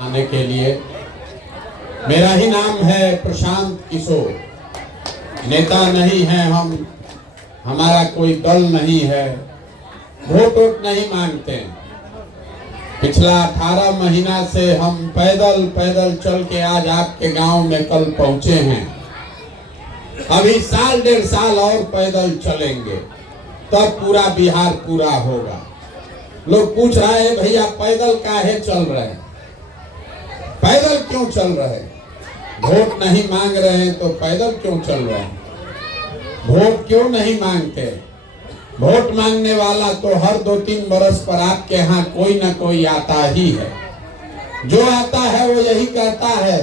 आने के लिए। मेरा ही नाम है प्रशांत किशोर। नेता नहीं है हम, हमारा कोई दल नहीं है, वोट वोट नहीं मांगते। पिछला 18 महीना से हम पैदल पैदल चल के आज आपके गांव में कल पहुंचे हैं। अभी साल डेढ़ साल और पैदल चलेंगे तब पूरा बिहार पूरा होगा। लोग पूछ रहे हैं भैया पैदल काहे चल रहे हैं, पैदल क्यों चल रहे हैं? वोट नहीं मांग रहे हैं तो पैदल क्यों चल रहे हैं? वोट क्यों नहीं मांगते? वोट मांगने वाला तो हर 2-3 बरस पर आपके यहाँ कोई ना कोई आता ही है। जो आता है वो यही कहता है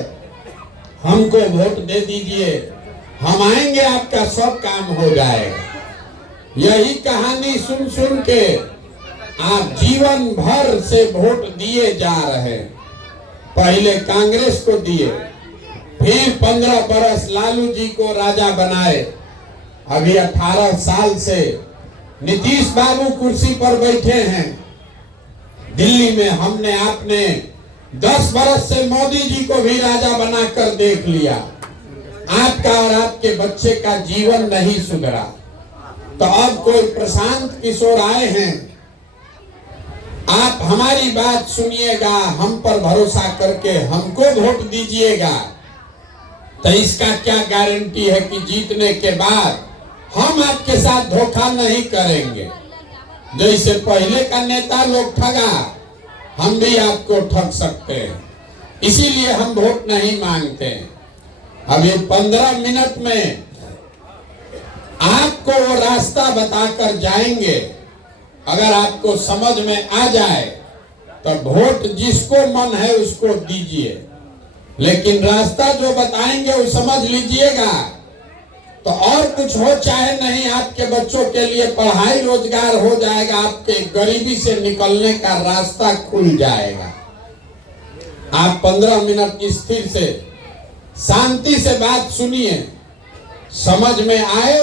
हमको वोट दे दीजिए, हम आएंगे, आपका सब काम हो जाएगा। यही कहानी सुन सुन के आप जीवन भर से वोट दिए जा रहे हैं। पहले कांग्रेस को दिए, फिर 15 बरस लालू जी को राजा बनाए। अभी 18 साल से नीतीश बाबू कुर्सी पर बैठे हैं। दिल्ली में हमने आपने 10 बरस से मोदी जी को भी राजा बनाकर देख लिया। आपका और आपके बच्चे का जीवन नहीं सुधरा। तो अब कोई प्रशांत किशोर आए हैं, आप हमारी बात सुनिएगा, हम पर भरोसा करके हमको वोट दीजिएगा। तो इसका क्या गारंटी है कि जीतने के बाद हम आपके साथ धोखा नहीं करेंगे? जैसे पहले का नेता लोग ठगा, हम भी आपको ठग सकते हैं। इसीलिए हम वोट नहीं मांगते। अभी 15 मिनट में आपको वो रास्ता बताकर जाएंगे। अगर आपको समझ में आ जाए तो वोट जिसको मन है उसको दीजिए, लेकिन रास्ता जो बताएंगे वो समझ लीजिएगा। तो और कुछ हो चाहे नहीं, आपके बच्चों के लिए पढ़ाई रोजगार हो जाएगा, आपके गरीबी से निकलने का रास्ता खुल जाएगा। आप 15 मिनट स्थिर से शांति से बात सुनिए, समझ में आए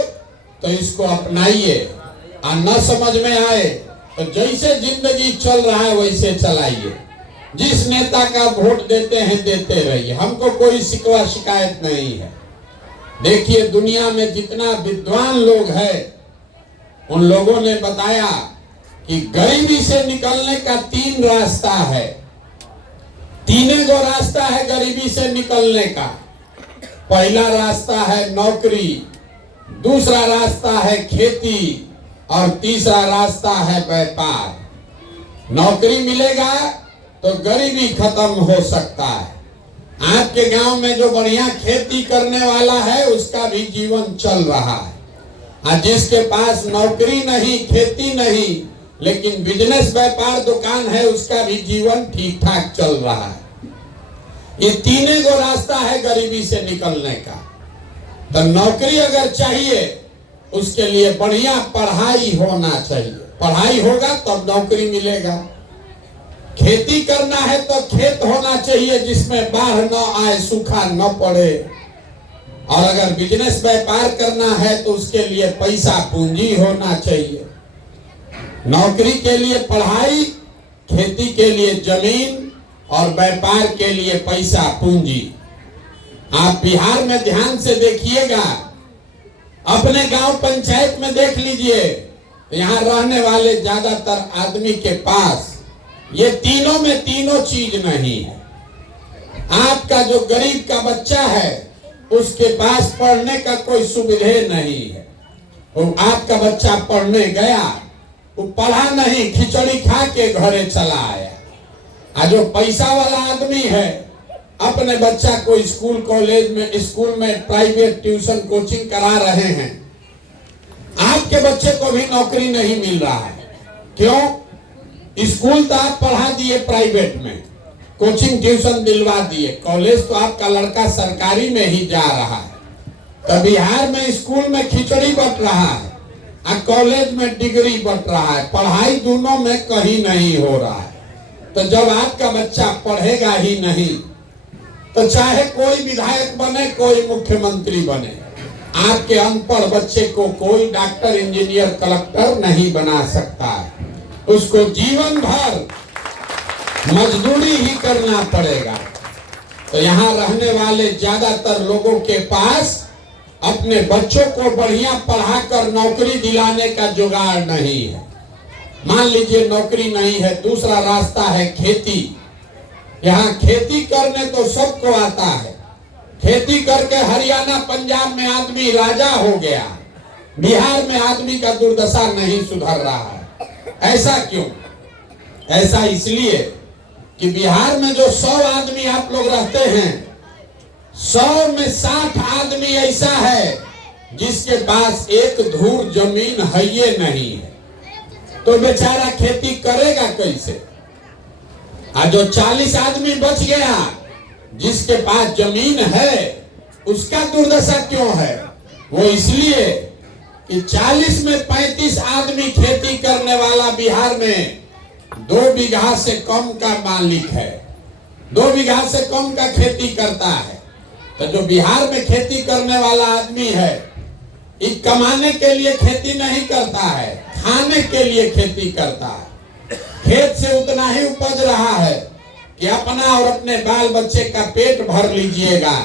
तो इसको अपनाइए, और न समझ में आए तो जैसे जिंदगी चल रहा है वैसे चलाइए। जिस नेता का वोट देते हैं देते रहिए, हमको कोई शिकवा शिकायत नहीं है। देखिए दुनिया में जितना विद्वान लोग हैं उन लोगों ने बताया कि गरीबी से निकलने का 3 रास्ता है। 3 गो रास्ता है गरीबी से निकलने का। पहला रास्ता है नौकरी, दूसरा रास्ता है खेती, और तीसरा रास्ता है व्यापार। नौकरी मिलेगा तो गरीबी खत्म हो सकता है। आपके गांव में जो बढ़िया खेती करने वाला है उसका भी जीवन चल रहा है, और जिसके पास नौकरी नहीं, खेती नहीं, लेकिन बिजनेस व्यापार दुकान है, उसका भी जीवन ठीक ठाक चल रहा है। ये 3 गो रास्ता है गरीबी से निकलने का। तो नौकरी अगर चाहिए उसके लिए बढ़िया पढ़ाई होना चाहिए, पढ़ाई होगा तब नौकरी मिलेगा। खेती करना है तो खेत होना चाहिए जिसमें बाढ़ न आए, सूखा न पड़े। और अगर बिजनेस व्यापार करना है तो उसके लिए पैसा पूंजी होना चाहिए। नौकरी के लिए पढ़ाई, खेती के लिए जमीन, और व्यापार के लिए पैसा पूंजी। आप बिहार में ध्यान से देखिएगा, अपने गांव पंचायत में देख लीजिए, यहाँ रहने वाले ज्यादातर आदमी के पास ये तीनों में तीनों चीज नहीं है। आपका जो गरीब का बच्चा है उसके पास पढ़ने का कोई सुविधा नहीं है। और आपका बच्चा पढ़ने गया, वो पढ़ा नहीं, खिचड़ी खा के घरे चला आया। और जो पैसा वाला आदमी है अपने बच्चा को स्कूल कॉलेज में, स्कूल में प्राइवेट ट्यूशन कोचिंग करा रहे हैं। आपके बच्चे को भी नौकरी नहीं मिल रहा है। क्यों? स्कूल तो आप पढ़ा दिए प्राइवेट में, कोचिंग ट्यूशन दिलवा दिए, कॉलेज तो आपका लड़का सरकारी में ही जा रहा है। तो बिहार में स्कूल में खिचड़ी बट रहा है और कॉलेज में डिग्री बट रहा है, पढ़ाई दोनों में कहीं नहीं हो रहा है। तो जब आपका बच्चा पढ़ेगा ही नहीं तो चाहे कोई विधायक बने, कोई मुख्यमंत्री बने, आपके अनपढ़ बच्चे को कोई डॉक्टर, इंजीनियर, कलेक्टर नहीं बना सकता है। उसको जीवन भर मजदूरी ही करना पड़ेगा। तो यहाँ रहने वाले ज्यादातर लोगों के पास अपने बच्चों को बढ़िया पढ़ाकर नौकरी दिलाने का जुगाड़ नहीं है। मान लीजिए नौकरी नहीं है, दूसरा रास्ता है खेती। यहाँ खेती करने तो सबको आता है, खेती करके हरियाणा पंजाब में आदमी राजा हो गया, बिहार में आदमी का दुर्दशा नहीं सुधर रहा है। ऐसा क्यों? ऐसा इसलिए कि बिहार में जो 100 आदमी आप लोग रहते हैं, 100 में 60 आदमी ऐसा है जिसके पास एक धूर जमीन है ये नहीं है, तो बेचारा खेती करेगा कैसे? आज जो 40 आदमी बच गया जिसके पास जमीन है, उसका दुर्दशा क्यों है? वो इसलिए कि 40 में 35 आदमी खेती करने वाला बिहार में 2 बीघा से कम का मालिक है, 2 बीघा से कम का खेती करता है। तो जो बिहार में खेती करने वाला आदमी है, ये कमाने के लिए खेती नहीं करता है, खाने के लिए खेती करता है। खेत से उतना ही उपज रहा है कि अपना और अपने बाल बच्चे का पेट भर लीजिएगा,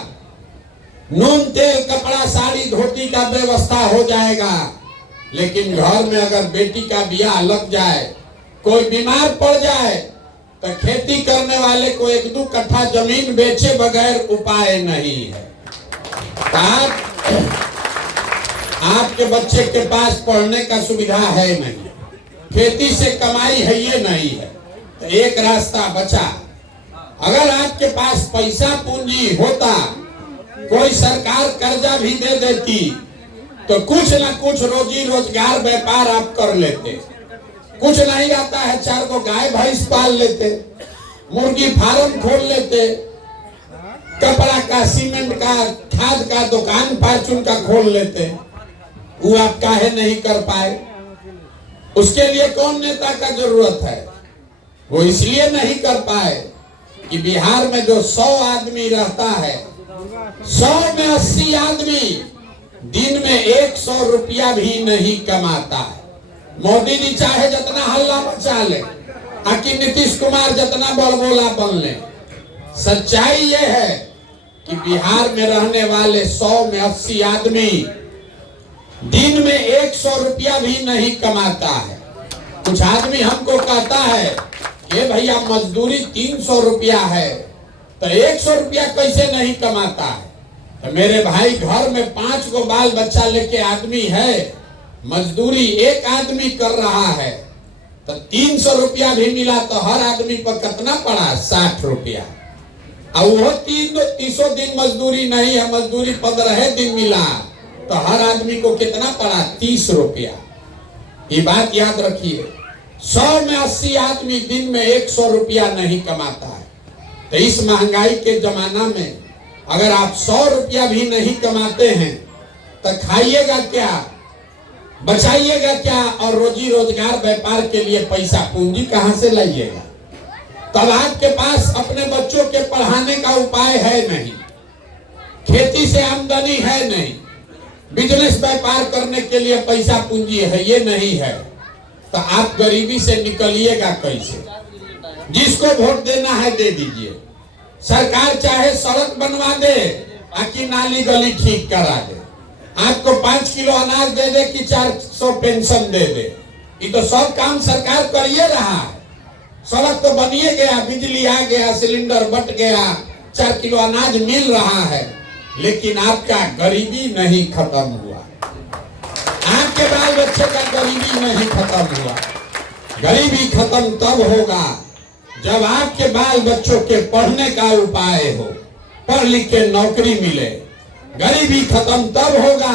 नून तेल कपड़ा साड़ी धोती का व्यवस्था हो जाएगा। लेकिन घर में अगर बेटी का ब्याह लग जाए, कोई बीमार पड़ जाए, तो खेती करने वाले को 1-2 कट्ठा जमीन बेचे बगैर उपाय नहीं है। आपके बच्चे के पास पढ़ने का सुविधा है नहीं, खेती से कमाई है ये नहीं है, तो एक रास्ता बचा। अगर आपके पास पैसा पूंजी होता, कोई सरकार कर्जा भी दे देती, तो कुछ ना कुछ रोजी रोजगार व्यापार आप कर लेते। कुछ नहीं आता है, 4 को गाय भैंस पाल लेते, मुर्गी फार्म खोल लेते, कपड़ा का, सीमेंट का, खाद का दुकान फार्चून का खोल लेते। वो आप काहे नहीं कर पाए? उसके लिए कौन नेता का जरूरत है? वो इसलिए नहीं कर पाए कि बिहार में जो 100 आदमी रहता है, 100 में 80 आदमी दिन में 100 रुपया भी नहीं कमाता है। मोदी जी चाहे जितना हल्ला मचा ले, आकि नीतीश कुमार जितना बड़बोला बन ले, सच्चाई ये है कि बिहार में रहने वाले 100 में 80 आदमी दिन में 100 रुपया भी नहीं कमाता है। कुछ आदमी हमको कहता है कि भैया मजदूरी 300 रुपया है, तो 100 रुपया कैसे नहीं कमाता है? तो मेरे भाई, घर में 5 को बाल बच्चा लेके आदमी है, मजदूरी एक आदमी कर रहा है, तो 300 रुपया भी मिला तो हर आदमी पर कितना पड़ा? 60 रुपया। और वो 300 दिन मजदूरी नहीं है, मजदूरी 15 दिन मिला तो हर आदमी को कितना पड़ा? 30 रुपया। ये बात याद रखिए, 100 में 80 आदमी दिन में 100 रुपया नहीं कमाता है। तो इस महंगाई के जमाना में अगर आप 100 रुपया भी नहीं कमाते हैं, तो खाइएगा क्या, बचाइएगा क्या, और रोजी रोजगार व्यापार के लिए पैसा पूंजी कहां से लाइएगा? तब आपके पास अपने बच्चों के पढ़ाने का उपाय है नहीं, खेती से आमदनी है नहीं, बिजनेस व्यापार करने के लिए पैसा पूंजी है ये नहीं है, तो आप गरीबी से निकलिएगा कैसे? जिसको वोट देना है दे दीजिए। सरकार चाहे सड़क बनवा दे, आकि नाली गली ठीक करा दे, आपको 5 किलो अनाज दे दे कि 400 पेंशन दे दे, ये तो सब काम सरकार करिए रहा है। सड़क तो बनिए गया, बिजली आ गया, सिलेंडर बट गया, 4 किलो अनाज मिल रहा है, लेकिन आपका गरीबी नहीं खत्म हुआ, आपके बाल बच्चे का गरीबी नहीं खत्म हुआ। गरीबी खत्म तब होगा जब आपके बाल बच्चों के पढ़ने का उपाय हो, पढ़ लिख के नौकरी मिले। गरीबी खत्म तब होगा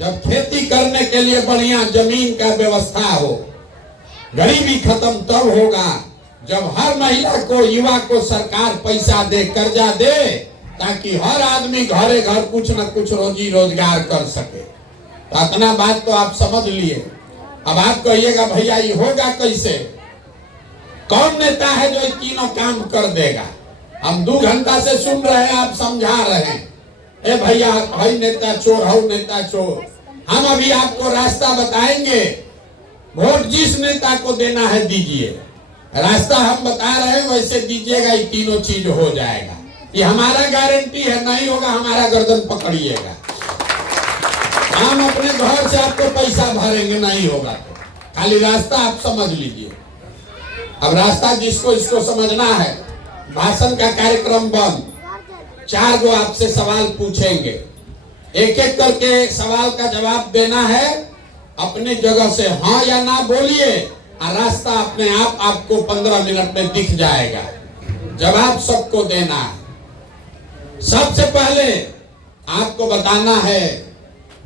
जब खेती करने के लिए बढ़िया जमीन का व्यवस्था हो। गरीबी खत्म तब होगा जब हर महिला को, युवा को सरकार पैसा दे, कर्जा दे, ताकि हर आदमी घरे घर कुछ न कुछ रोजी रोजगार कर सके। तो इतना बात तो आप समझ लिए। अब आप कहिएगा भैया ये होगा कैसे? कौन नेता है जो ये तीनों काम कर देगा? हम 2 घंटा से सुन रहे हैं, आप समझा रहे हैं, ए भैया भाई नेता चोर हो, नेता चोर। हम अभी आपको रास्ता बताएंगे, वोट जिस नेता को देना है दीजिए, रास्ता हम बता रहे हैं वैसे दीजिएगा, ये तीनों चीज हो जाएगा। ये हमारा गारंटी है, नहीं होगा हमारा गर्दन पकड़िएगा। हम अपने घर से आपको पैसा भरेंगे, नहीं होगा तो खाली रास्ता आप समझ लीजिए। अब रास्ता जिसको इसको समझना है, भाषण का कार्यक्रम बंद। 4 गो आपसे सवाल पूछेंगे, एक एक करके सवाल का जवाब देना है। अपनी जगह से हाँ या ना बोलिए और रास्ता अपने आप आपको 15 मिनट में दिख जाएगा। जवाब सबको देना है। सबसे पहले आपको बताना है,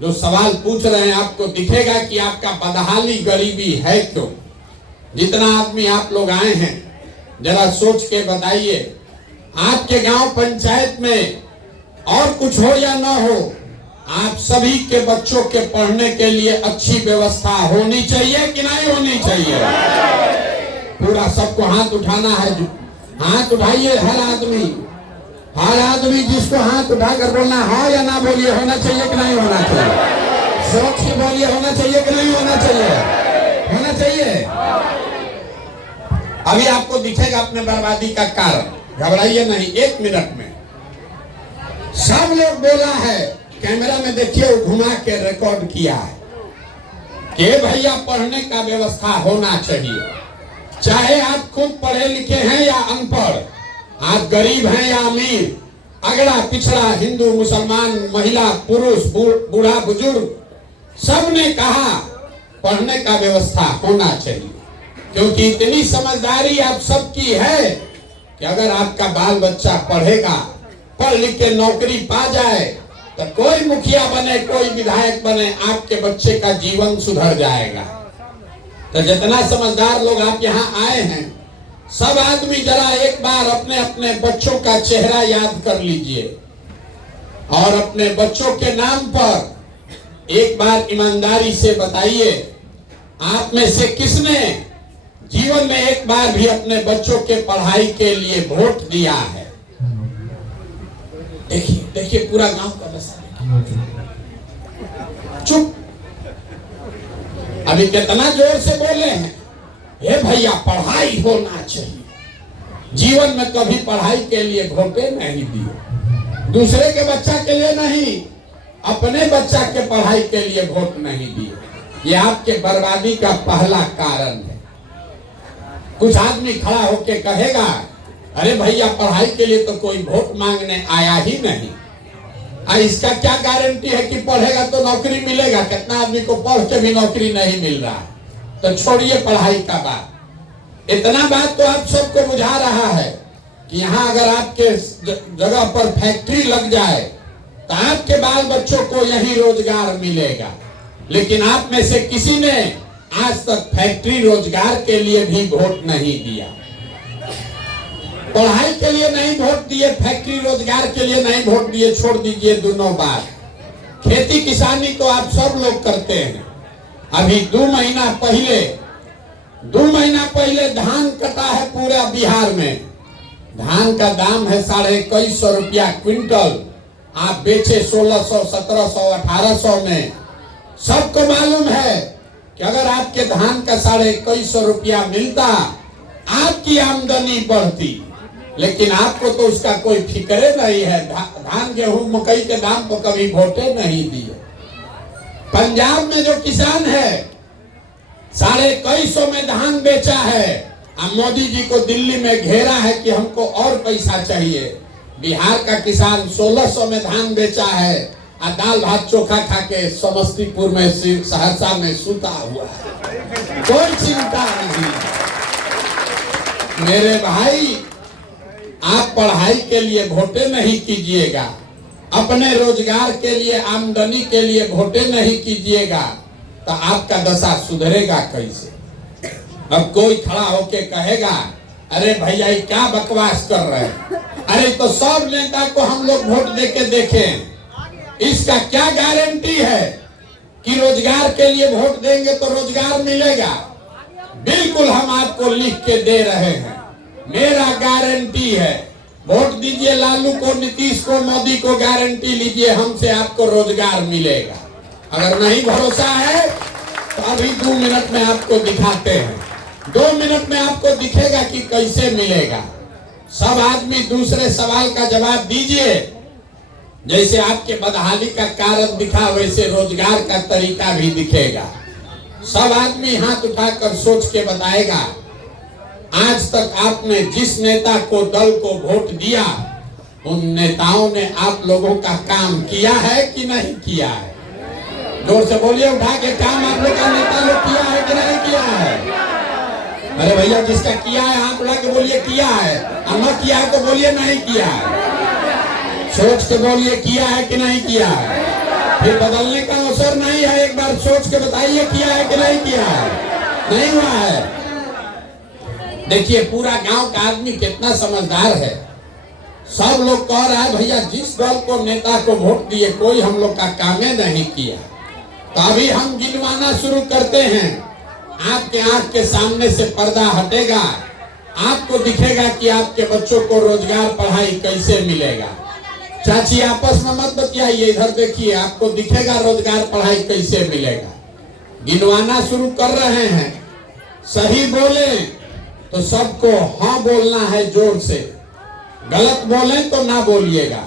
जो सवाल पूछ रहे हैं आपको दिखेगा कि आपका बदहाली गरीबी है क्यों। जितना आदमी आप लोग आए हैं जरा सोच के बताइए, आपके गांव पंचायत में और कुछ हो या ना हो, आप सभी के बच्चों के पढ़ने के लिए अच्छी व्यवस्था होनी चाहिए कि नहीं होनी चाहिए। पूरा सबको हाथ उठाना है, हाथ उठाइए। हर आदमी जिसको हाथ उठाकर बोलना हाँ या ना बोलिए, होना चाहिए कि नहीं होना चाहिए। सोच के बोलिए, होना चाहिए कि नहीं होना चाहिए। होना चाहिए। अभी आपको दिखेगा अपने बर्बादी का कारण, घबराइए नहीं। 1 मिनट में सब लोग बोला है, कैमरा में देखिए, घुमा के रिकॉर्ड किया है कि भैया पढ़ने का व्यवस्था होना चाहिए। चाहे आप खुद पढ़े लिखे हैं या अनपढ़, आप गरीब हैं या अमीर, अगड़ा पिछड़ा, हिंदू मुसलमान, महिला पुरुष, बूढ़ा बुजुर्ग, सब ने कहा पढ़ने का व्यवस्था होना चाहिए। क्योंकि इतनी समझदारी आप सबकी है कि अगर आपका बाल बच्चा पढ़ेगा, पढ़ लिख के नौकरी पा जाए, तो कोई मुखिया बने, कोई विधायक बने, आपके बच्चे का जीवन सुधर जाएगा। तो जितना समझदार लोग आप यहाँ आए हैं, सब आदमी जरा एक बार अपने अपने बच्चों का चेहरा याद कर लीजिए और अपने बच्चों के नाम पर एक बार ईमानदारी से बताइए, आप में से किसने जीवन में एक बार भी अपने बच्चों के पढ़ाई के लिए वोट दिया है। देखिए देखिए, पूरा गांव का दशा। चुप। अभी कितना जोर से बोले हैं, हे भैया पढ़ाई होना चाहिए। जीवन में कभी पढ़ाई के लिए वोटे नहीं दिए, दूसरे के बच्चा के लिए नहीं, अपने बच्चा के पढ़ाई के लिए वोट नहीं दिए। ये आपके बर्बादी का पहला कारण है। कुछ आदमी खड़ा होके कहेगा, अरे भैया पढ़ाई के लिए तो कोई वोट मांगने आया ही नहीं। इसका क्या गारंटी है कि पढ़ेगा तो नौकरी मिलेगा। कितना आदमी को पढ़ के भी नौकरी नहीं मिल रहा। तो छोड़िए पढ़ाई का बात। इतना बात तो आप सबको बुझा रहा है कि यहाँ अगर आपके जगह पर फैक्ट्री लग जाए तो आपके बाल बच्चों को यही रोजगार मिलेगा। लेकिन आप में से किसी ने आज तक फैक्ट्री रोजगार के लिए भी वोट नहीं दिया। पढ़ाई के लिए नहीं वोट दिए, फैक्ट्री रोजगार के लिए नहीं वोट दिए, छोड़ दीजिए दोनों बात। खेती किसानी तो आप सब लोग करते हैं। अभी 2 महीना पहले धान कटा है पूरा बिहार में। धान का दाम है 2150 रुपया क्विंटल। आप बेचे 1600, 1700, 1800 में। सबको मालूम है कि अगर आपके धान का 2150 रुपया मिलता, आपकी आमदनी बढ़ती। लेकिन आपको तो उसका कोई फिक्र नहीं है। धान गेहूं मकई के दाम पर कभी वोटे नहीं दिए। पंजाब में जो किसान है 2150 में धान बेचा है, मोदी जी को दिल्ली में घेरा है कि हमको और पैसा चाहिए। बिहार का किसान 1600 में धान बेचा है और दाल भात चोखा खा के समस्तीपुर में, सहरसा में सूता हुआ है। कोई चिंता नहीं। मेरे भाई, आप पढ़ाई के लिए वोटे नहीं कीजिएगा, अपने रोजगार के लिए, आमदनी के लिए वोटे नहीं कीजिएगा, तो आपका दशा सुधरेगा कैसे। अब कोई खड़ा होके कहेगा, अरे भैया ये क्या बकवास कर रहे हैं। अरे तो सब नेता को हम लोग वोट देके देखें, इसका क्या गारंटी है कि रोजगार के लिए वोट देंगे तो रोजगार मिलेगा। बिल्कुल हम आपको लिख के दे रहे हैं, मेरा गारंटी है। वोट दीजिए लालू को, नीतीश को, मोदी को, गारंटी लीजिए हमसे आपको रोजगार मिलेगा। अगर नहीं भरोसा है तो अभी 2 मिनट में आपको दिखाते हैं। 2 मिनट में आपको दिखेगा कि कैसे मिलेगा। सब आदमी दूसरे सवाल का जवाब दीजिए। जैसे आपके बदहाली का कारण दिखा वैसे रोजगार का तरीका भी दिखेगा। सब आदमी हाथ उठाकर सोच के बताएगा, आज तक आपने जिस नेता को, दल को वोट दिया, उन नेताओं ने आप लोगों का काम किया है कि नहीं किया है? जोर से बोलिए, उठा के काम आप लोग का नेता लोग किया है कि नहीं किया है? अरे भैया, जिसका किया है हाथ उठा के बोलिए किया है, और न किया है तो बोलिए नहीं किया है। सोच के बोलिए किया है कि नहीं किया है। फिर बदलने का अवसर नहीं है, एक बार सोच के बताइए किया है कि नहीं किया है। नहीं हुआ है। देखिए पूरा गांव का आदमी कितना समझदार है। सब लोग कह रहा है भैया जिस दल को, नेता को वोट दिए, कोई हम लोग का कामे नहीं किया। तो अभी हम गिनवाना शुरू करते हैं। आपके आंख के सामने से पर्दा हटेगा, आपको दिखेगा कि आपके बच्चों को रोजगार, पढ़ाई कैसे मिलेगा। चाची आपस में मत बतियाइए, इधर देखिए, आपको दिखेगा रोजगार, पढ़ाई कैसे मिलेगा। गिनवाना शुरू कर रहे हैं। सही बोले तो सबको हाँ बोलना है जोर से, गलत बोले तो ना बोलिएगा।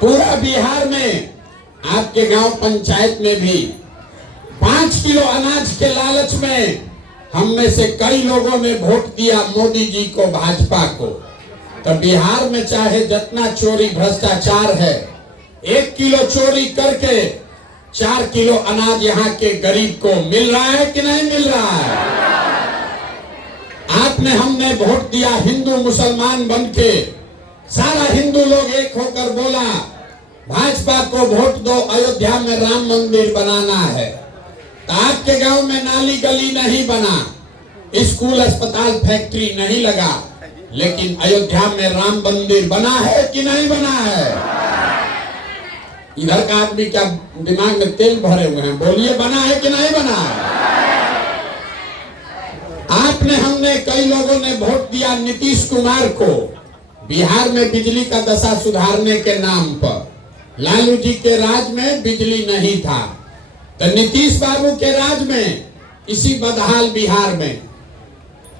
पूरा बिहार में आपके गांव पंचायत में भी 5 किलो अनाज के लालच में हम में से कई लोगों ने वोट दिया मोदी जी को, भाजपा को। तो बिहार में चाहे जितना चोरी भ्रष्टाचार है, 1 किलो चोरी करके 4 किलो अनाज यहाँ के गरीब को मिल रहा है कि नहीं मिल रहा है? आपने, हमने वोट दिया हिंदू मुसलमान बनके, सारा हिंदू लोग एक होकर बोला भाजपा को वोट दो, अयोध्या में राम मंदिर बनाना है। तो आपके गांव में नाली गली नहीं बना, स्कूल अस्पताल फैक्ट्री नहीं लगा, लेकिन अयोध्या में राम मंदिर बना है कि नहीं बना है? इधर का आदमी क्या दिमाग में तेल भरे हुए हैं? बोलिए बना है कि नहीं बना है? आपने, हमने, कई लोगों ने वोट दिया नीतीश कुमार को, बिहार में बिजली का दशा सुधारने के नाम पर। लालू जी के राज में बिजली नहीं था, तो नीतीश बाबू के राज में, इसी बदहाल बिहार में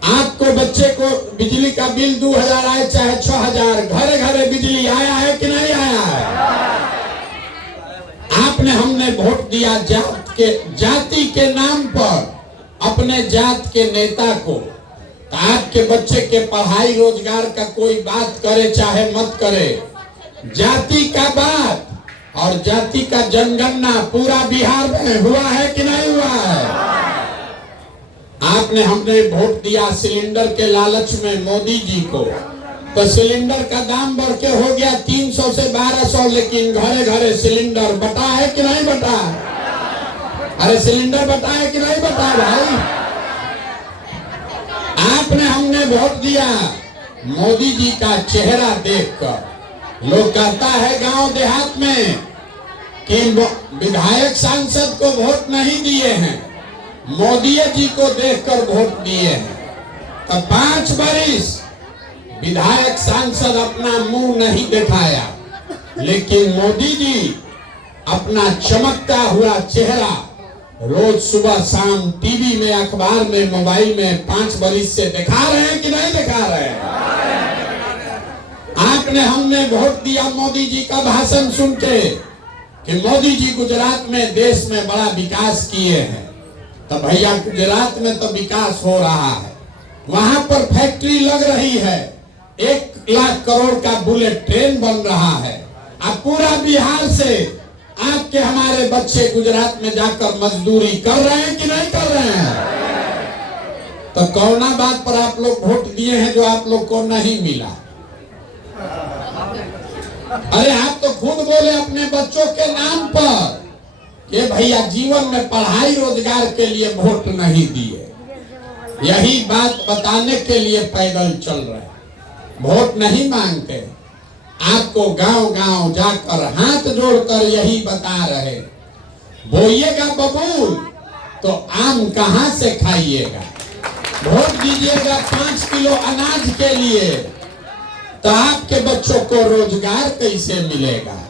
आपको, बच्चे को बिजली का बिल 2000 आए चाहे 6000, घरे घरे बिजली आया है कि नहीं आया है? आपने, हमने वोट दिया जाति के नाम पर अपने जात के नेता को। तो आपके बच्चे के पढ़ाई रोजगार का कोई बात करे चाहे मत करे, जाति का बात और जाति का जनगणना पूरा बिहार में हुआ है कि नहीं हुआ है? आपने, हमने वोट दिया सिलेंडर के लालच में मोदी जी को, तो सिलेंडर का दाम बढ़ के हो गया 300 से 1200, लेकिन घरे घरे सिलेंडर बटा है कि नहीं बटा? अरे सिलेंडर बटा है कि नहीं बटा भाई? आपने, हमने वोट दिया मोदी जी का चेहरा देखकर। लोग कहता है गांव देहात में कि विधायक सांसद को वोट नहीं दिए हैं, मोदी जी को देखकर वोट दिए हैं। तो 5 बरिस विधायक सांसद अपना मुंह नहीं दिखाया, लेकिन मोदी जी अपना चमकता हुआ चेहरा रोज सुबह शाम टीवी में, अखबार में, मोबाइल में 5 बरिस से दिखा रहे हैं कि नहीं दिखा रहे हैं? आपने, हमने वोट दिया मोदी जी का भाषण सुन के कि मोदी जी गुजरात में, देश में बड़ा विकास किए हैं। तो भैया गुजरात में तो विकास हो रहा है, वहां पर फैक्ट्री लग रही है, 1 लाख करोड़ का बुलेट ट्रेन बन रहा है। अब पूरा बिहार से आपके, हमारे बच्चे गुजरात में जाकर मजदूरी कर रहे हैं कि नहीं कर रहे हैं? तो कौना बात पर आप लोग वोट दिए हैं जो आप लोग को नहीं मिला? अरे आप तो खुद बोले अपने बच्चों के नाम पर कि भैया जीवन में पढ़ाई रोजगार के लिए वोट नहीं दिए। यही बात बताने के लिए पैदल चल रहे, वोट नहीं मांगते। आपको गांव गांव जाकर हाथ जोड़कर यही बता रहे, बोइएगा बबूल तो आम कहां से खाइएगा। वोट दीजिएगा 5 किलो अनाज के लिए, तो आपके बच्चों को रोजगार कैसे मिलेगा?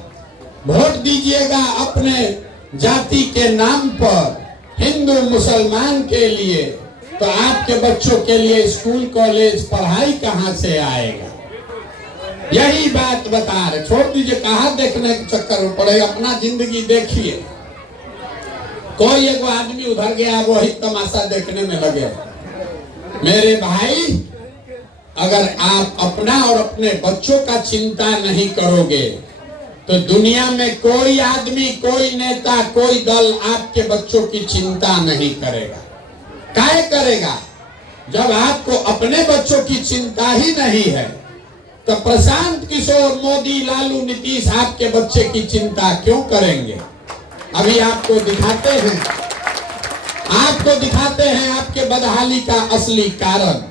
वोट दीजिएगा अपने जाति के नाम पर हिंदू मुसलमान के लिए, तो आपके बच्चों के लिए स्कूल कॉलेज पढ़ाई कहां से आएगा? यही बात बता रहे। छोड़ दीजिए कहां देखने के चक्कर में पड़े, अपना जिंदगी देखिए। कोई एक आदमी उधर गया, वही तमाशा देखने में लगे। मेरे भाई, अगर आप अपना और अपने बच्चों का चिंता नहीं करोगे तो दुनिया में कोई आदमी, कोई नेता, कोई दल आपके बच्चों की चिंता नहीं करेगा। काहे करेगा? जब आपको अपने बच्चों की चिंता ही नहीं है तो प्रशांत किशोर, मोदी, लालू, नीतीश आपके बच्चे की चिंता क्यों करेंगे? अभी आपको दिखाते हैं आपके बदहाली का असली कारण।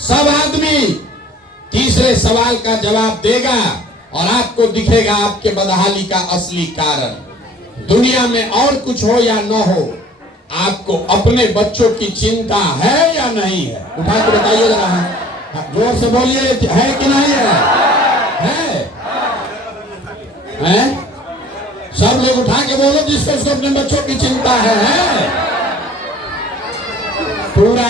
सब आदमी तीसरे सवाल का जवाब देगा और आपको दिखेगा आपके बदहाली का असली कारण। दुनिया में और कुछ हो या न हो, आपको अपने बच्चों की चिंता है या नहीं है? उठा के बताइए जरा, जोर से बोलिए, है कि नहीं है? है? सब लोग उठा के बोलो जिसको उसको अपने बच्चों की चिंता है। पूरा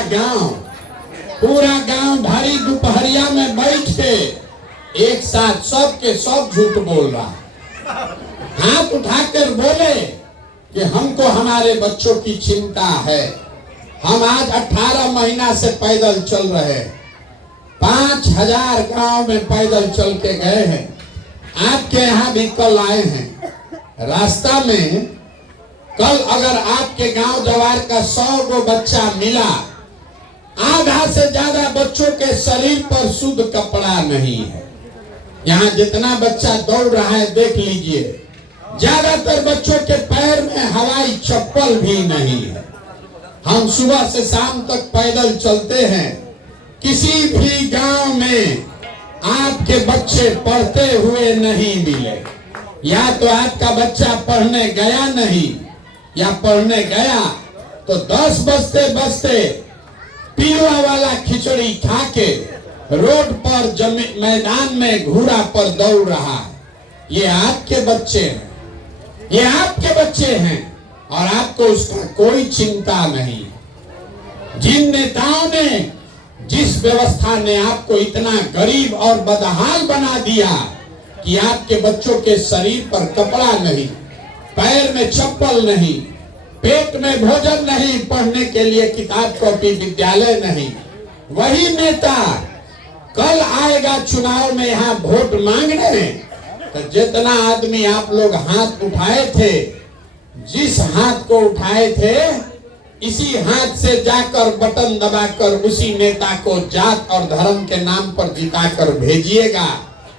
गांव भारी दोपहरिया में बैठ के एक साथ सब के सब झूठ बोल रहा। हाथ उठाकर बोले कि हमको हमारे बच्चों की चिंता है। हम आज 18 महीना से पैदल चल रहे, 5000 गांव में पैदल चल के गए हैं। आपके यहाँ भी कल आए हैं। रास्ता में कल अगर आपके गांव जवार का 100 गो बच्चा मिला, आधा से ज्यादा बच्चों के शरीर पर शुद्ध कपड़ा नहीं है। यहाँ जितना बच्चा दौड़ रहा है देख लीजिए, ज्यादातर बच्चों के पैर में हवाई चप्पल भी नहीं है। हम सुबह से शाम तक पैदल चलते हैं। किसी भी गांव में आपके बच्चे पढ़ते हुए नहीं मिले। या तो आपका बच्चा पढ़ने गया नहीं, या पढ़ने गया तो 10 बजते बजते पीला वाला खिचड़ी खा के रोड पर मैदान में घोड़ा पर दौड़ रहा है। ये आपके बच्चे हैं, ये आपके बच्चे हैं और आपको उसका कोई चिंता नहीं। जिन नेताओं ने, जिस व्यवस्था ने आपको इतना गरीब और बदहाल बना दिया कि आपके बच्चों के शरीर पर कपड़ा नहीं, पैर में चप्पल नहीं, पेट में भोजन नहीं, पढ़ने के लिए किताब कॉपी विद्यालय नहीं, वही नेता कल आएगा चुनाव में यहाँ वोट मांगने। तो जितना आदमी आप लोग हाथ उठाए थे, जिस हाथ को उठाए थे, इसी हाथ से जाकर बटन दबाकर उसी नेता को जात और धर्म के नाम पर जिताकर भेजिएगा।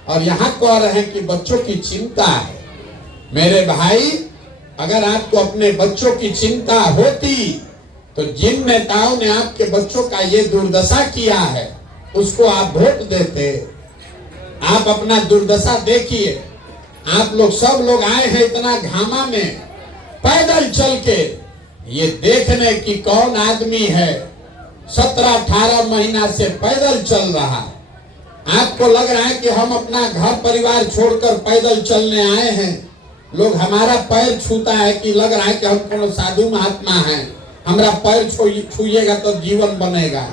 और यहाँ कह रहे हैं कि बच्चों की चिंता है। मेरे भाई, अगर आपको अपने बच्चों की चिंता होती तो जिन नेताओं ने आपके बच्चों का ये दुर्दशा किया है उसको आप वोट देते। आप अपना दुर्दशा देखिए। आप लोग सब लोग आए हैं इतना घामा में पैदल चल के ये देखने की कौन आदमी है 17-18 महीना से पैदल चल रहा है। आपको लग रहा है कि हम अपना घर परिवार छोड़कर पैदल चलने आए हैं। लोग हमारा पैर छूता है कि लग रहा है कि हम कोनो साधु महात्मा हैं, हमारा पैर छूइएगा तो जीवन बनेगा।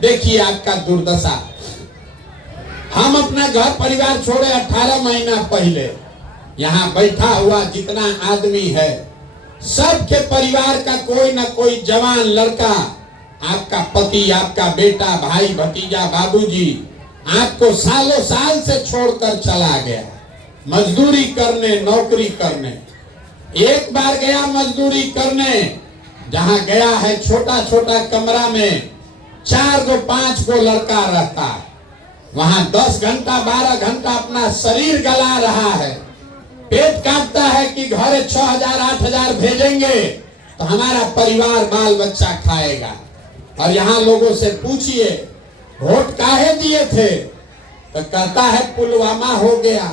देखिए आपका दुर्दशा। हम अपना घर परिवार छोड़े 18 महीना पहले। यहाँ बैठा हुआ जितना आदमी है, सबके परिवार का कोई ना कोई जवान लड़का, आपका पति, आपका बेटा, भाई, भतीजा, बाबूजी आपको सालों साल से छोड़कर चला गया मजदूरी करने, नौकरी करने। एक बार गया मजदूरी करने, जहां गया है छोटा छोटा कमरा में 4 गो 5 गो लड़का रहता है। वहां 10 घंटा 12 घंटा अपना शरीर गला रहा है। पेट काटता है कि घर 6000 8000 भेजेंगे तो हमारा परिवार बाल बच्चा खाएगा। और यहाँ लोगों से पूछिए वोट काहे दिए थे, तो कहता है पुलवामा हो गया,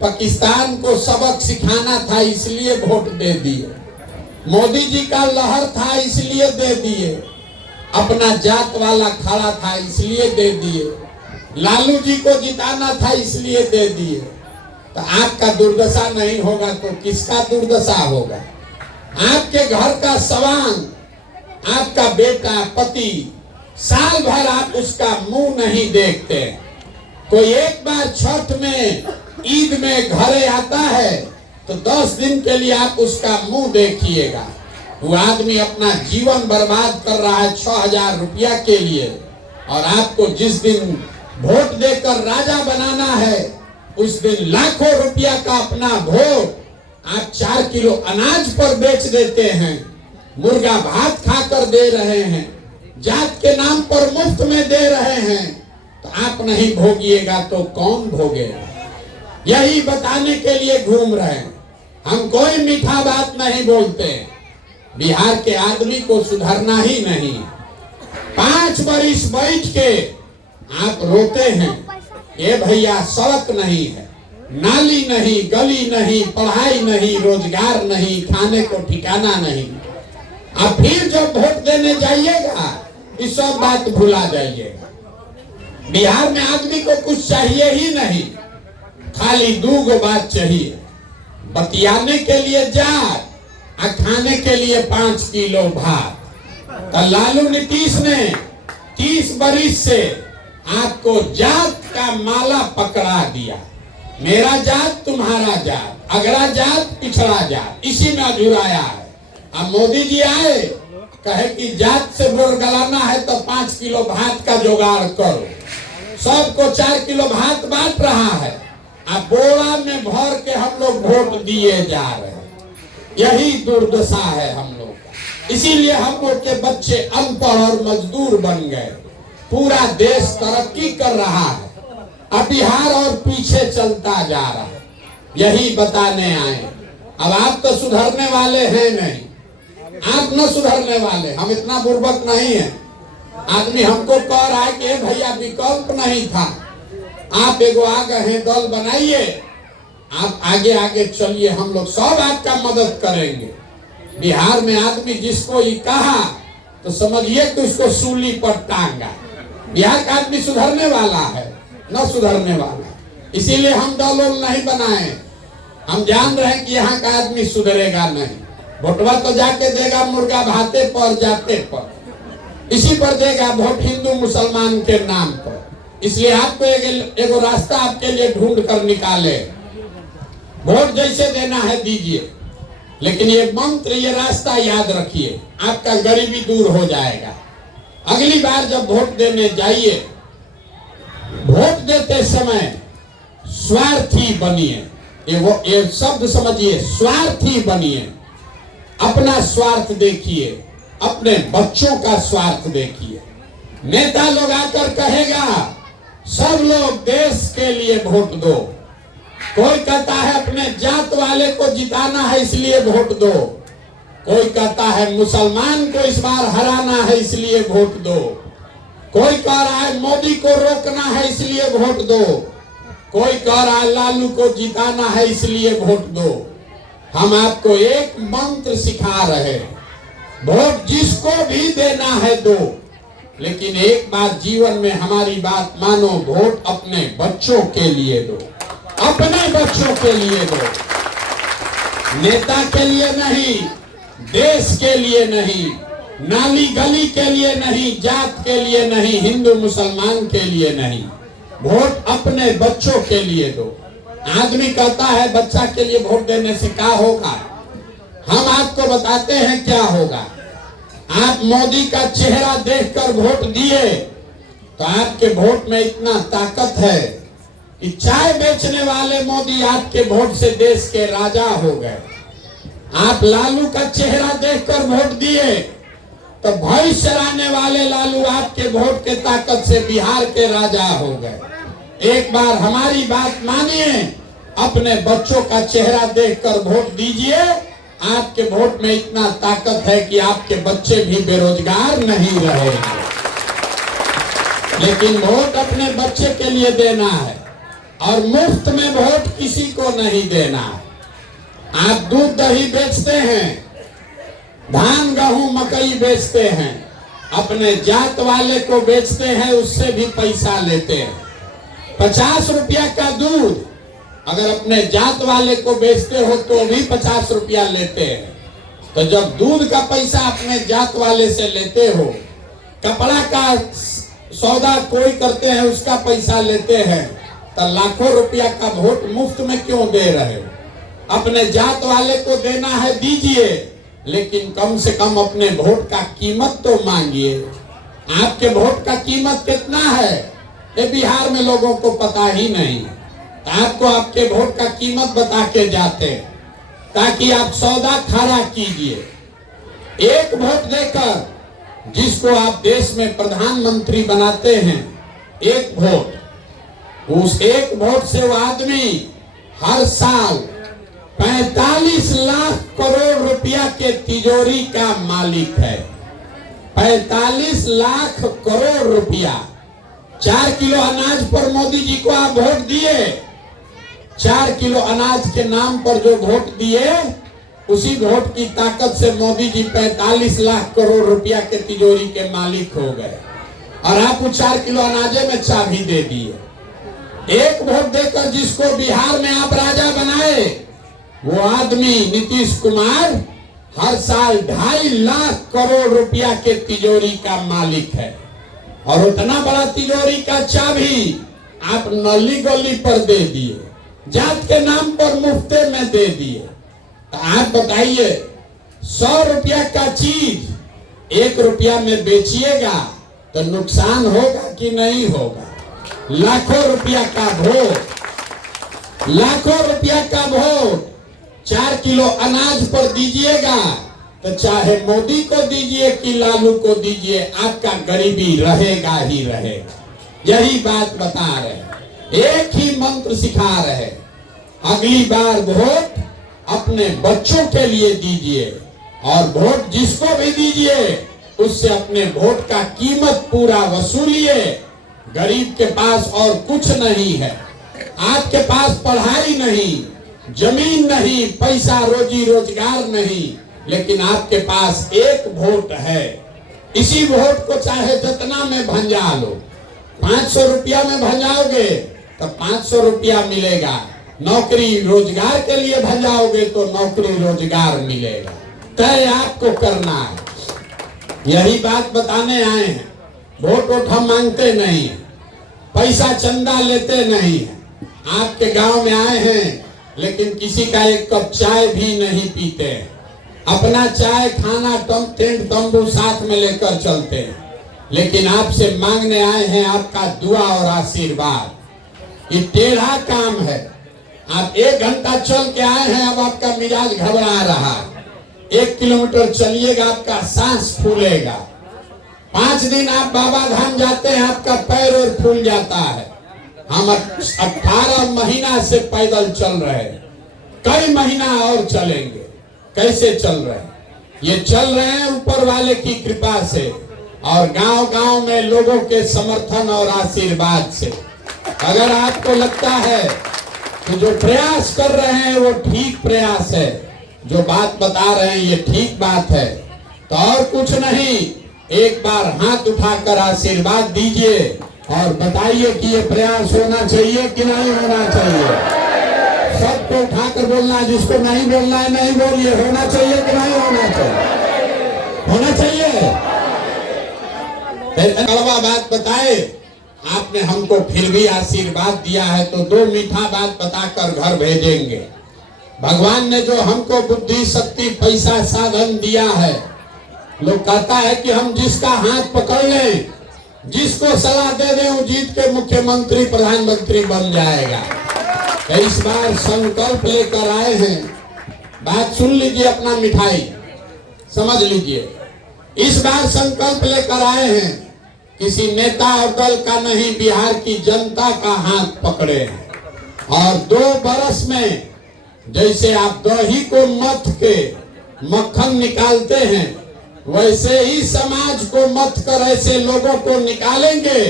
पाकिस्तान को सबक सिखाना था इसलिए वोट दे दिए, मोदी जी का लहर था इसलिए दे दिए, अपना जात वाला खड़ा था इसलिए दे दिए, लालू जी को जिताना था इसलिए दे दिए। तो आपका दुर्दशा नहीं होगा तो किसका दुर्दशा होगा? आपके घर का सवांग आपका बेटा पति, साल भर आप उसका मुंह नहीं देखते। कोई एक बार छठ में, ईद में घरे आता है तो 10 दिन के लिए आप उसका मुंह देखिएगा। वो आदमी अपना जीवन बर्बाद कर रहा है 6000 रुपया के लिए, और आपको जिस दिन वोट देकर राजा बनाना है उस दिन लाखों रुपया का अपना वोट आप 4 किलो अनाज पर बेच देते हैं, मुर्गा भात खाकर दे रहे हैं, जात के नाम पर मुफ्त में दे रहे हैं। तो आप नहीं भोगिएगा तो कौन भोगेगा? यही बताने के लिए घूम रहे हैं। हम कोई मीठा बात नहीं बोलते। बिहार के आदमी को सुधरना ही नहीं। 5 बरिस बैठ के आप रोते हैं, ये भैया सड़क नहीं है, नाली नहीं, गली नहीं, पढ़ाई नहीं, रोजगार नहीं, खाने को ठिकाना नहीं। अब फिर जब वोट देने जाइएगा इस सब बात भुला जाइएगा। बिहार में आदमी को कुछ चाहिए ही नहीं, खाली 2 बात चाहिए, बतियाने के लिए जात और खाने के लिए 5 किलो भात। तो लालू नीतीश ने 30 बरिस से आपको जात का माला पकड़ा दिया। मेरा जात, तुम्हारा जात, अगला जात, पिछड़ा जात, इसी में अधूराया है। अब मोदी जी आए, कहे कि जात से बोर गलाना है तो 5 किलो भात का जुगाड़ करो। सबको 4 किलो भात बांट रहा है, अब बोरा में भर के हम लोग वोट दिए जा रहे हैं। यही दुर्दशा है हम लोग का। इसीलिए हम लोग के बच्चे अनपढ़ और मजदूर बन गए। पूरा देश तरक्की कर रहा है, अब बिहार और पीछे चलता जा रहा है। यही बताने आए। अब आप तो सुधरने वाले हैं नहीं, आप न सुधरने वाले। हम इतना बुर्बक नहीं है। आदमी हमको कह रहा है कि भैया विकल्प नहीं था, आप एगो आ गए हैं, दल बनाइए, आप आगे आगे चलिए, हम लोग सब आपका मदद करेंगे। बिहार में आदमी जिसको ये कहा तो समझिए कि उसको सूली पर टांगा। बिहार का आदमी सुधरने वाला है, न सुधरने वाला। इसीलिए हम दल नहीं बनाए। हम जान रहे हैं कि यहाँ का आदमी सुधरेगा नहीं। वोटवा तो जाके देगा मुर्गा भाते पर, जाते पर, इसी पर देगा वोट, हिंदू मुसलमान के नाम पर। इसलिए आपको एगो रास्ता आपके लिए ढूंढ कर निकाले। वोट जैसे देना है दीजिए, लेकिन ये मंत्र, ये रास्ता याद रखिए, आपका गरीबी दूर हो जाएगा। अगली बार जब वोट देने जाइए, वोट देते समय स्वार्थी बनिए। ये शब्द समझिए, स्वार्थी बनिए। अपना स्वार्थ देखिए, अपने बच्चों का स्वार्थ देखिए। नेता लोग आकर कहेगा सब लोग देश के लिए वोट दो, कोई कहता है अपने जात वाले को जिताना है इसलिए वोट दो, कोई कहता है मुसलमान को इस बार हराना है इसलिए वोट दो, कोई कह रहा है मोदी को रोकना है इसलिए वोट दो, कोई कह रहा है लालू को जिताना है इसलिए वोट दो। हम आपको एक मंत्र सिखा रहे हैं, वोट जिसको भी देना है दो, लेकिन एक बार जीवन में हमारी बात मानो, वोट अपने बच्चों के लिए दो, अपने बच्चों के लिए दो, नेता के लिए नहीं, देश के लिए नहीं, नाली गली के लिए नहीं, जात के लिए नहीं, हिंदू मुसलमान के लिए नहीं, वोट अपने बच्चों के लिए दो। आदमी कहता है बच्चा के लिए वोट देने से क्या होगा? हम आपको बताते हैं क्या होगा। आप मोदी का चेहरा देखकर वोट दिए तो आपके वोट में इतना ताकत है कि चाय बेचने वाले मोदी आपके वोट से देश के राजा हो गए। आप लालू का चेहरा देखकर वोट दिए तो भैंस चराने वाले लालू आपके वोट के ताकत से बिहार के राजा हो गए। एक बार हमारी बात मानिए, अपने बच्चों का चेहरा देखकर वोट दीजिए। आपके वोट में इतना ताकत है कि आपके बच्चे भी बेरोजगार नहीं रहेंगे। लेकिन वोट अपने बच्चे के लिए देना है और मुफ्त में वोट किसी को नहीं देना है। आप दूध दही बेचते हैं, धान गेहूं मकई बेचते हैं, अपने जात वाले को बेचते हैं, उससे भी पैसा लेते हैं। 50 रुपया का दूध अगर अपने जात वाले को बेचते हो तो भी 50 रुपया लेते हैं। तो जब दूध का पैसा अपने जात वाले से लेते हो, कपड़ा का सौदा कोई करते हैं उसका पैसा लेते हैं, तो लाखों रुपया का वोट मुफ्त में क्यों दे रहे हो? अपने जात वाले को देना है दीजिए, लेकिन कम से कम अपने वोट का कीमत तो मांगिए। आपके वोट का कीमत कितना है ये बिहार में लोगों को पता ही नहीं। आपको आपके वोट का कीमत बता के जाते ताकि आप सौदा खड़ा कीजिए। एक वोट देकर जिसको आप देश में प्रधानमंत्री बनाते हैं, एक वोट, उस एक वोट से वो आदमी हर साल 45 लाख करोड़ रुपया के तिजोरी का मालिक है। 45 लाख करोड़ रुपया। 4 किलो अनाज पर मोदी जी को आप वोट दिए, 4 किलो अनाज के नाम पर जो वोट दिए, उसी वोट की ताकत से मोदी जी 45 लाख करोड़ रुपया के तिजोरी के मालिक हो गए, और आप 4 किलो अनाजे में चाबी दे दिए। एक वोट देकर जिसको बिहार में आप राजा बनाए, वो आदमी नीतीश कुमार हर साल 2.5 लाख करोड़ रुपया के तिजोरी का मालिक है। और उतना बड़ा तिजोरी का चाबी आप नली गली पर दे दिए, जात के नाम पर मुफ्ते में दे दिए। तो आप बताइए, 100 रुपया का चीज 1 रुपया में बेचिएगा तो नुकसान होगा कि नहीं होगा? लाखों रुपया का वोट, लाखों रुपया का वोट 4 किलो अनाज पर दीजिएगा तो चाहे मोदी को दीजिए कि लालू को दीजिए, आपका गरीबी रहेगा ही रहेगा। यही बात बता रहे, एक ही मंत्र सिखा रहे, अगली बार वोट अपने बच्चों के लिए दीजिए, और वोट जिसको भी दीजिए उससे अपने वोट का कीमत पूरा वसूलिए। गरीब के पास और कुछ नहीं है, आपके पास पढ़ाई नहीं, जमीन नहीं, पैसा रोजी रोजगार नहीं, लेकिन आपके पास एक वोट है। इसी वोट को चाहे जितना में भंजा लो, 500 रुपया में भंजाओगे तो 500 रुपया मिलेगा, नौकरी रोजगार के लिए भंजाओगे तो नौकरी रोजगार मिलेगा। तय आपको करना है। यही बात बताने आए हैं। वोट वोट हम मांगते नहीं, पैसा चंदा लेते नहीं। आपके गांव में आए हैं, लेकिन किसी का एक कप चाय भी नहीं पीते। अपना चाय खाना टेंट तंबू साथ में लेकर चलते हैं, लेकिन आपसे मांगने आए हैं आपका दुआ और आशीर्वाद। ये टेढ़ा काम है। आप 1 घंटा चल के आए हैं, अब आपका मिजाज घबरा रहा है। 1 किलोमीटर चलिएगा आपका सांस फूलेगा। 5 दिन आप बाबा धाम जाते हैं, आपका पैर और फूल जाता है। हम 18 महीना से पैदल चल रहे हैं, कई महीना और चलेंगे। कैसे चल रहे हैं? ये चल रहे हैं ऊपर वाले की कृपा से और गांव-गांव में लोगों के समर्थन और आशीर्वाद से। अगर आपको लगता है कि जो प्रयास कर रहे हैं वो ठीक प्रयास है, जो बात बता रहे हैं ये ठीक बात है, तो और कुछ नहीं, एक बार हाथ उठाकर आशीर्वाद दीजिए और बताइए कि ये प्रयास होना चाहिए कि नहीं होना चाहिए। सबको उठाकर बोलना, जिसको नहीं बोलना है नहीं बोलिए। होना चाहिए कि नहीं होना चाहिए? होना चाहिए। कड़वा बात बताए आपने हमको, फिर भी आशीर्वाद दिया है तो 2 मीठा बात बताकर घर भेजेंगे। भगवान ने जो हमको बुद्धि शक्ति पैसा साधन दिया है, लोग कहता है कि हम जिसका हाथ पकड़ लें, जिसको सलाह दे दें, वो जीत के मुख्यमंत्री प्रधानमंत्री बन जाएगा। इस बार संकल्प लेकर आए हैं। बात सुन लीजिए, अपना मिठाई समझ लीजिए। इस बार संकल्प लेकर आए हैं, किसी नेता और दल का नहीं, बिहार की जनता का हाथ पकड़े हैं। और 2 बरस में जैसे आप दही को मथ के मक्खन निकालते हैं, वैसे ही समाज को मथ कर ऐसे लोगों को निकालेंगे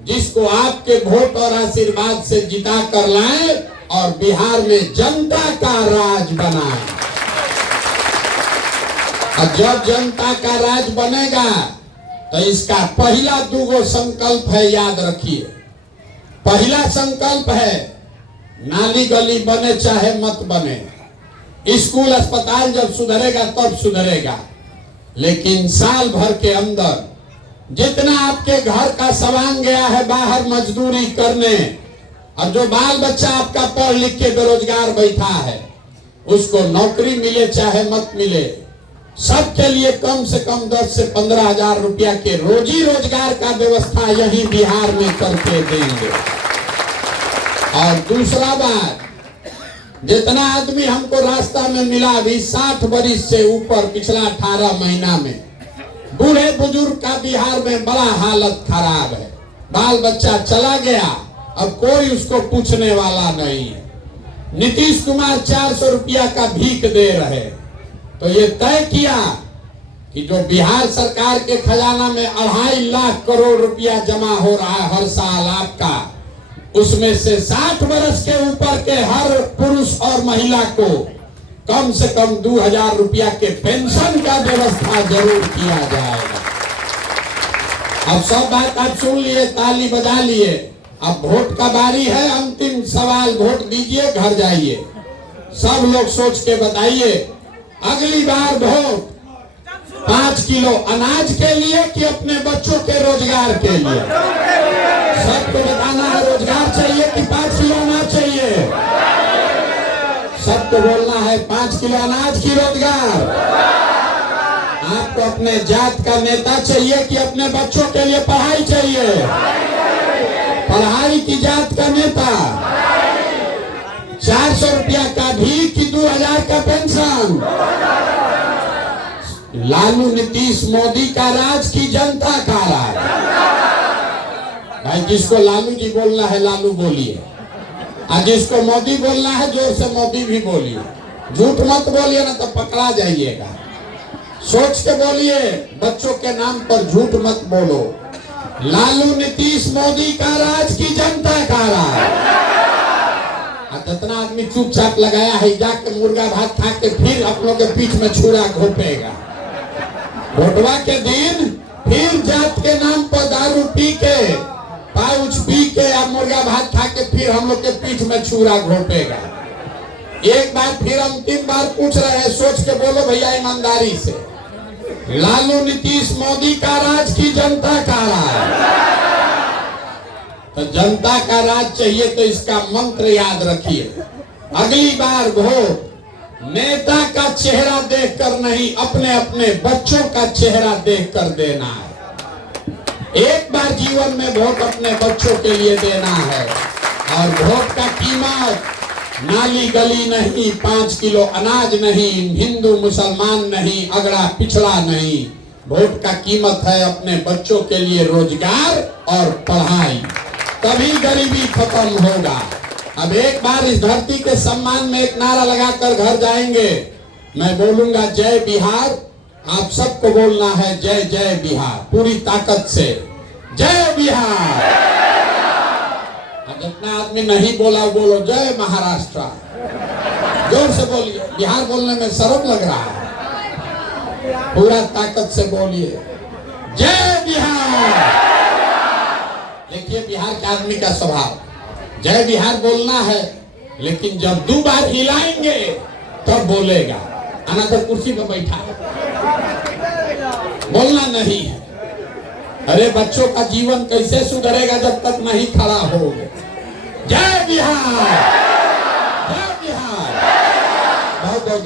जिसको आपके वोट और आशीर्वाद से जिता कर लाएं और बिहार में जनता का राज बनाएं। और जब जनता का राज बनेगा तो इसका पहला 2 संकल्प है, याद रखिए। पहला संकल्प है, नाली गली बने चाहे मत बने, स्कूल अस्पताल जब सुधरेगा तब सुधरेगा, लेकिन साल भर के अंदर जितना आपके घर का सामान गया है बाहर मजदूरी करने, और जो बाल बच्चा आपका पढ़ लिख के बेरोजगार बैठा है, उसको नौकरी मिले चाहे मत मिले, सबके लिए कम से कम 10 से 15 हजार रुपया के रोजी रोजगार का व्यवस्था यही बिहार में करके देंगे। और दूसरा बात, जितना आदमी हमको रास्ता में मिला अभी 60 वर्ष से ऊपर पिछला 18 महीना में, बूढ़े बुजुर्ग का बिहार में बड़ा हालत खराब है। बाल बच्चा चला गया, अब कोई उसको पूछने वाला नहीं है। नीतीश कुमार 400 रुपया का भीख दे रहे, तो ये तय किया कि जो बिहार सरकार के खजाना में 2.5 लाख करोड़ रुपया जमा हो रहा है हर साल आपका, उसमें से 60 वर्ष के ऊपर के हर पुरुष और महिला को कम से कम 2000 रुपया के पेंशन का व्यवस्था जरूर किया जाएगा। अब सब बात आप सुन लिए, ताली बजा लिए। अब वोट का बारी है, अंतिम सवाल, वोट दीजिए, घर जाइए। सब लोग सोच के बताइए, अगली बार वोट 5 किलो अनाज के लिए कि अपने बच्चों के रोजगार के लिए? सबको बताना है, रोजगार चाहिए कि 5 किलो अनाज चाहिए? सबको बोलना है 5 किलो अनाज की रोजगार। आपको अपने जात का नेता चाहिए कि अपने बच्चों के लिए पढ़ाई चाहिए? पढ़ाई की जात का नेता। 400 रुपया का भी कि 2000 का पेंशन? लालू नीतीश मोदी का राज की जनता का राज? भाई जिसको लालू जी बोलना है लालू बोलिए, और जिसको मोदी बोलना है जोर से मोदी भी बोलिए। झूठ मत बोलिए ना तो पकड़ा जाइएगा। सोच के बोलिए, बच्चों के नाम पर झूठ मत बोलो। लालू नीतीश मोदी का राज की जनता का राज। जितना आदमी चुपचाप लगाया है जाके मुर्गा भात खा के फिर अपनों के पीठ में छुरा घोपेगा। वोटवा के दिन फिर जात के नाम पर दारू पी के, पाउच पी के या मुर्गा भात खा के फिर हम लोग के पीठ में छुरा घोपेगा। एक बार फिर अंतिम बार पूछ रहे हैं, सोच के बोलो भैया ईमानदारी से, लालू नीतीश मोदी का राज की जनता का राज? तो जनता का राज चाहिए तो इसका मंत्र याद रखिए, अगली बार वोट नेता का चेहरा देखकर नहीं, अपने अपने बच्चों का चेहरा देखकर देना है। एक बार जीवन में वोट अपने बच्चों के लिए देना है। और वोट का कीमत नाली गली नहीं, 5 किलो अनाज नहीं, हिंदू मुसलमान नहीं, अगड़ा पिछड़ा नहीं। वोट का कीमत है अपने बच्चों के लिए रोजगार और पढ़ाई, तभी गरीबी खत्म होगा। अब एक बार इस धरती के सम्मान में एक नारा लगाकर घर जाएंगे। मैं बोलूंगा जय बिहार, आप सबको बोलना है जय जय बिहार, पूरी ताकत से जय बिहार। जितना आदमी नहीं बोला बोलो जय महाराष्ट्र, जोर से बोलिए। बिहार बोलने में शर्म लग रहा है, पूरा ताकत से बोलिए जय बिहार। देखिए बिहार के आदमी का स्वभाव, जय बिहार बोलना है, लेकिन जब 2 बार हिलाएंगे तब बोलेगा। आना तो कुर्सी पर बैठा है, बोलना नहीं है। अरे बच्चों का जीवन कैसे सुधरेगा जब तक नहीं खड़ा होगे? जय बिहार, जय बिहार। बहुत बहुत